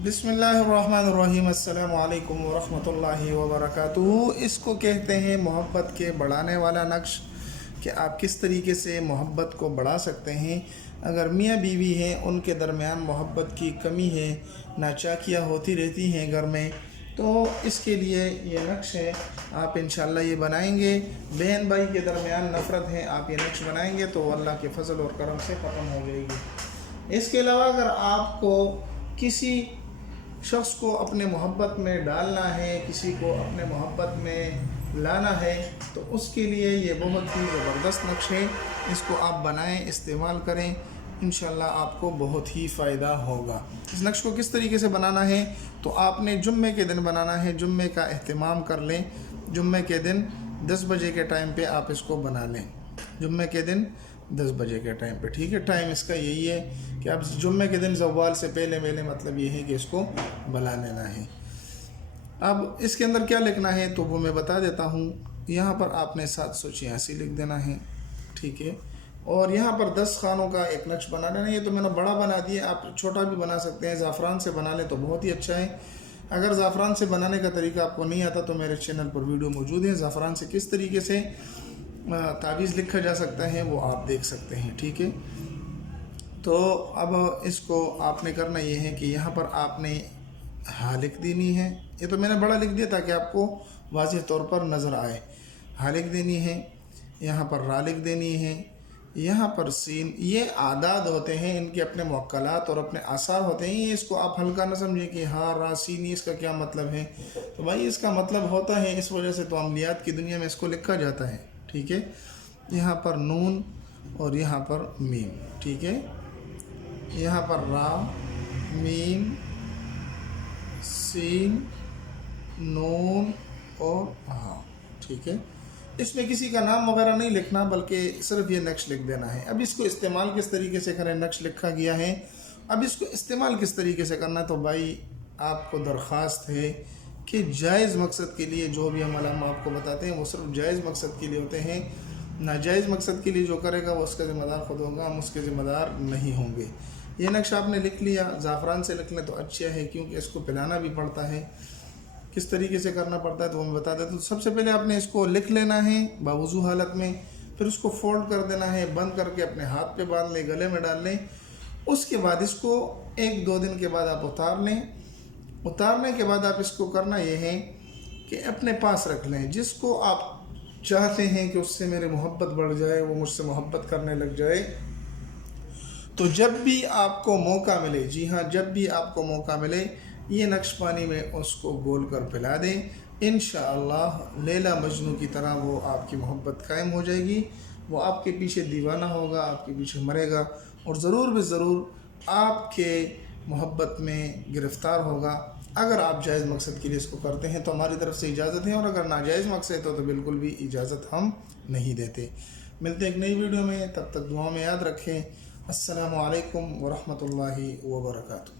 बिस्मिल्लाहिर्रहमानिर्रहीम। अस्सलामु अलैकुम वरहमतुल्लाहि वबरकातुहू। इसको कहते हैं मोहब्बत के बढ़ाने वाला नक्श, कि आप किस तरीके से मोहब्बत को बढ़ा सकते हैं। अगर मियाँ बीवी हैं, उनके दरमियान मोहब्बत की कमी है, नाचाकियाँ होती रहती हैं घर में, तो इसके लिए ये नक्श है। आप इंशाअल्लाह ये बनाएंगे। बहन भाई के दरमियान नफ़रत है, आप ये नक्श बनाएंगे तो अल्लाह के फजल और करम से ख़त्म हो जाएगी। इसके अलावा अगर आपको किसी शख्स को अपने मोहब्बत में डालना है, किसी को अपने मोहब्बत में लाना है, तो उसके लिए ये बहुत ही ज़बरदस्त नक्श है। इसको आप बनाएं, इस्तेमाल करें, इंशाअल्लाह आपको बहुत ही फ़ायदा होगा। इस नक्श को किस तरीके से बनाना है, तो आपने जुम्मे के दिन बनाना है। जुम्मे का एहतमाम कर लें। जुम्मे के दिन 10 बजे के टाइम पे आप इसको बना लें। जुम्मे के दिन 10 बजे के टाइम पे, ठीक है। टाइम इसका यही है कि आप जुम्मे के दिन ज़वाल से पहले मेरे मतलब ये है कि इसको बना लेना है। अब इसके अंदर क्या लिखना है तो वो मैं बता देता हूँ। यहाँ पर आपने 786 लिख देना है, ठीक है। और यहाँ पर 10 खानों का एक नक्श बना लेना है। ये तो मैंने बड़ा बना दिया, आप छोटा भी बना सकते हैं। ज़ाफ़रान से बना लें तो बहुत ही अच्छा है। अगर ज़ाफ़रान से बनाने का तरीका आपको नहीं आता तो मेरे चैनल पर वीडियो मौजूद है। ज़ाफ़रान से किस तरीके से तावीज़ लिखा जा सकता है वो आप देख सकते हैं, ठीक है। तो अब इसको आपने करना ये है कि यहाँ पर आपने हाँ लिख देनी है। ये तो मैंने बड़ा लिख दिया ताकि आपको वाज़ेह तौर पर नज़र आए। हाँ लिख देनी है, यहाँ पर रा लिख देनी है, यहाँ पर सीन। ये आदाद होते हैं, इनके अपने मुक्कलात और अपने आसार होते हैं। ये इसको आप हल्का न समझें कि हाँ रा सीन इसका क्या मतलब है। तो भाई इसका मतलब होता है, इस वजह से तो अमलियात की दुनिया में इसको लिखा जाता है, ठीक है। यहाँ पर नून और यहाँ पर मीम, ठीक है। यहाँ पर रा, मीम, सीन, नून और हाँ, ठीक है। इसमें किसी का नाम वगैरह नहीं लिखना, बल्कि सिर्फ ये नक्श लिख देना है। अब इसको इस्तेमाल किस तरीके से करें, नक्श लिखा गया है। अब इसको इस्तेमाल किस तरीके से करना है, तो भाई आपको दरख्वास्त है कि जायज़ मकसद के लिए जो भी अमल हम आपको बताते हैं वो सिर्फ जायज़ मकसद के लिए होते हैं। नाजायज़ मकसद के लिए जो करेगा वो उसका ज़िम्मेदार खुद होगा, हम उसके ज़िम्मेदार नहीं होंगे। ये नक्श आपने लिख लिया। ज़ाफ़रान से लिख लें तो अच्छा है, क्योंकि इसको पिलाना भी पड़ता है। किस तरीके से करना पड़ता है तो मैं बता देता हूँ। तो सबसे पहले आपने इसको लिख लेना है बावुज़ू हालत में, फिर उसको फोल्ड कर देना है, बंद करके अपने हाथ पे बांध लें, गले में डाल लें। उसके बाद इसको 1-2 दिन के बाद आप उतार लें। उतारने के बाद आप इसको करना ये है कि अपने पास रख लें। जिसको आप चाहते हैं कि उससे मेरी मोहब्बत बढ़ जाए, वो मुझसे मोहब्बत करने लग जाए, तो जब भी आपको मौका मिले, जी हाँ जब भी आपको मौका मिले, ये नक्श पानी में उसको गोल कर पिला दें। इंशाअल्लाह लैला मजनू की तरह वो आपकी मोहब्बत कायम हो जाएगी। वो आपके पीछे दीवाना होगा, आपके पीछे मरेगा और ज़रूर भी ज़रूर आपके मोहब्बत में गिरफ़्तार होगा। अगर आप जायज़ मकसद के लिए इसको करते हैं तो हमारी तरफ से इजाज़त है, और अगर नाजायज़ मकसद हो तो बिल्कुल भी इजाज़त हम नहीं देते। मिलते हैं एक नई वीडियो में, तब तक दुआ में याद रखें। अस्सलामु अलैकुम वरहमतुल्लाहि वबरकातुहू।